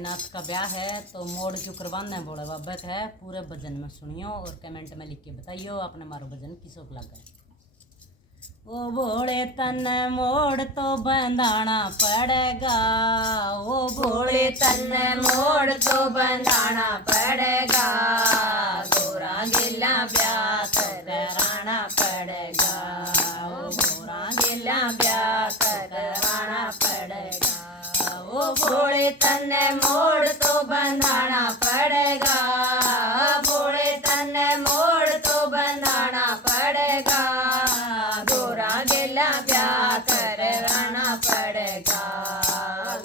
साईनाथ का ब्याह है तो मोड़ क्यों करवाना है बोले बाबा है। पूरे भजन में सुनियो और कमेंट में लिख के बताइयो आपने मारो भजन किसो लगा। ओ भोले तन मोड़ तो बंधाना पड़ेगा, ओ भोले तन मोड़ तो बंधाना पड़ेगा, गोरा गिला ब्याह कराना पड़ेगा, ओ गोरा गिला ब्याह कराना पड़ेगा, ओ भोले तन मोड़ तो बंधाना पड़ेगा, भोले तन मोड़ तो बंधाना पड़ेगा, गोरा गिला ब्याह कराना पड़ेगा,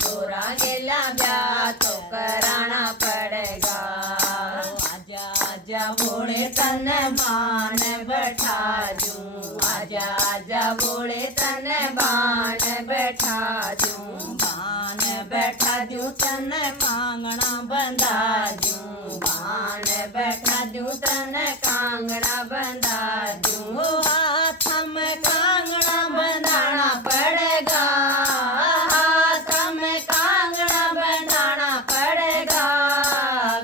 गोरा गिला ब्याह तो कराना पड़ेगा। आजा आजा भोले तन बान बैठा दूं, आजा आजा भोले तन बान बैठा दूं, बान बैठा दूं तन कांगना बंधा दूं, बान बैठा दूं तन कांगना बंधा दूं, हाथ में कांगना बंधाना पड़ेगा, हाथ में कांगना बंधाना पड़ेगा,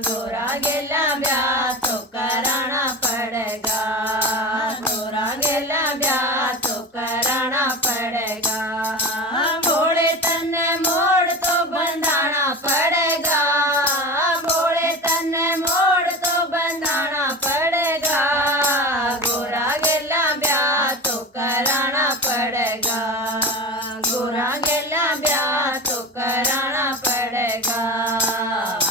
गोरा गिला ब्याह तो कराना पड़ेगा, गोरा गिला ब्याह तो कराना पड़ेगा, भोले तन मोड़ तो बंधाना पड़ेगा, भोले तन मोड़ तो बंधाना पड़ेगा, गोरा गिला ब्याह तो कराना पड़ेगा, गोरा गिला ब्याह तो कराना पड़ेगा।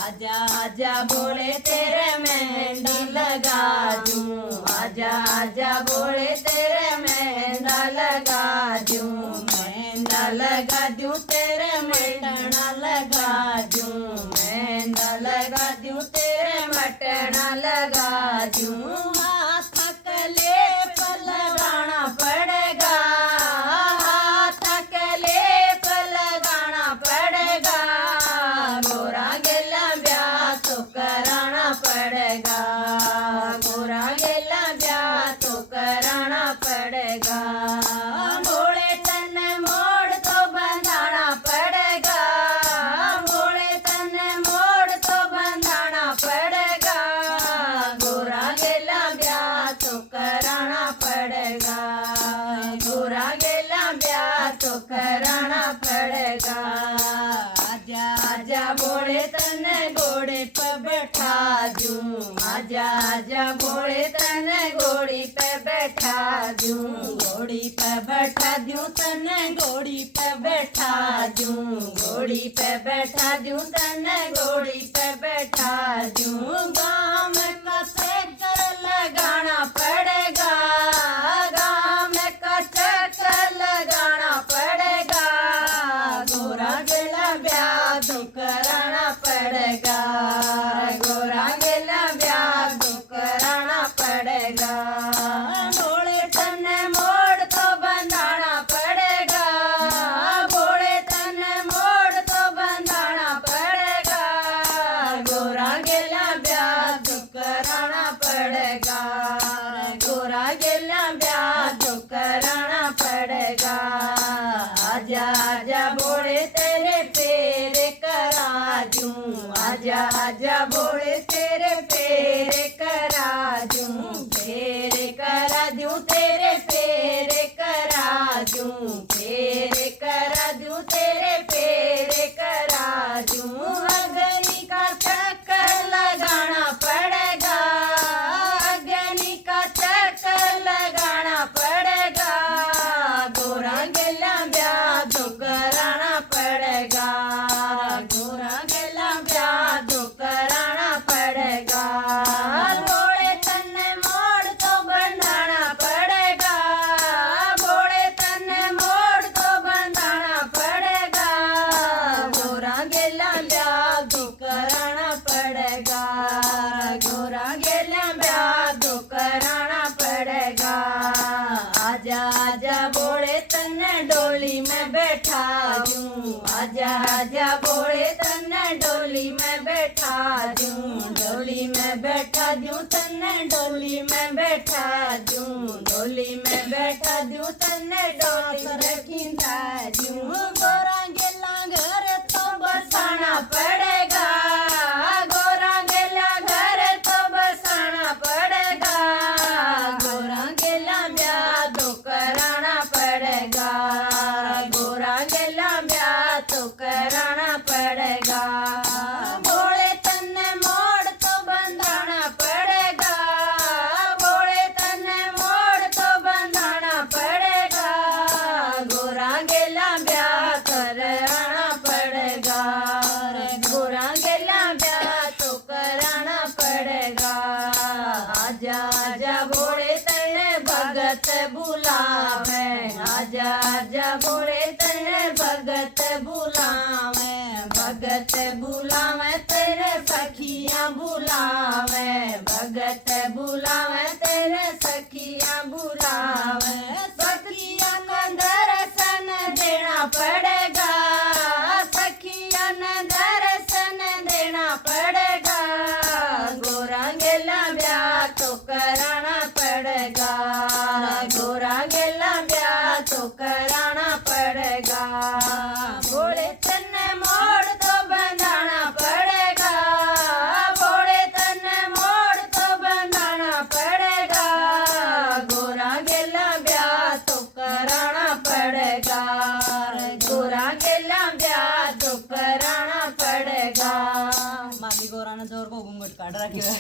आजा आजा भोले तेरे मेहंदी लगा दूं, आजा आजा भोले तेरे मेहंदा लगा दूं, मेहंदा लगा दूं तेरे मटना लगा दूं, मेहंदा लगा दूं तेरे मटना लगा दूं, हाथ कले पर लगाना पड़ेगा, हाथ कले पर लगाना पड़ेगा, गोरा गिला ब्याह तो कराना पड़ेगा, गोरा गिला ब्याह तो कराना पड़ेगा, भोले तन मोड़ तो बंधाना पड़ेगा, भोले तन मोड़ तो बंधाना पड़ेगा, गोरा गिला ब्याह तो कराना पड़ेगा, गोरा गिला ब्याह तो कराना पड़ेगा। आजा आजा भोले तन घोड़े पे बैठा दूं, आजा आजा भोले तन घोड़ी पे बैठा दूं, घोड़ी पे बैठा दूं तन घोड़ी पे बैठा दूं, घोड़ी पे बैठा दूं तन घोड़ी पे बैठा दूं, गाँव में चक्कर लगाना पड़ेगा, गाँव में चक्कर लगाना पड़ेगा, गोरा गिला ब्याह तो कराना पड़ेगा, गोरा गिला ब्याह तो कराना पड़ेगा, भोले तन मोड़ तो बंधाना पड़ेगा, भोले तन मोड़ तो बंधाना पड़ेगा, गोरा गिला ब्याह तो कराना पड़ेगा, गोरा गिला ब्याह तो कराना पड़ेगा। आजा आजा भोले तेरे फेरे करा दूं, आजा आजा भोले तेरे फेरे करा दूं, फेरे करा दूं तेरे फेरे करा दूं, फेरे करा दूं तेरे फेरे करा दूं, अग्नि का चक्कर लगाना पड़ेगा, अग्नि का चक्कर लगाना पड़ेगा, गोरा गिला ब्याह तो कराना पड़ेगा, गोरा गिला ब्याह तो कराना पड़ेगा, भोले तन मोड़ तो बंधाना पड़ेगा, भोले तन मोड़ तो बंधाना पड़ेगा, गोरा गिला ब्याह तो कराना पड़ेगा, गोरा गिला ब्याह तो कराना पड़ेगा। आजा आजा भोले तन डोली में बैठा दूं, आजा आजा भोले तन डोली में बैठा दूं, डोली में बैठा दूं तन डोली में बैठा दूं, डोली में बैठा दूं तन डोली में खिंचा दूं, गोरा गिला घर तो बसाना पड़ेगा, आजा आजा भोले तेरे भगत बुलावे, भगत बुलावे तेरे सखियां बुलावे, भगत बुलावे तेरे सखियां बुलावे। सखियां का दर्शन देना पड़ेगा, सखियां ने दर्शन देना पड़ेगा, गोरा गेला ब्याह तो कराना पड़ेगा, गोरा गेला ब्याह तो कराना पड़ेगा। भोले तन्ने मोड़ तो बंधाना पड़ेगा, भोले तन्ने मोड़ तो बंधाना पड़ेगा, गोरा गेला ब्याह तो कराना पड़ेगा, गोरा गेला ब्याह तो कराना पड़ेगा। मामी गोरा ने जोर को घूंघट काट रखी है।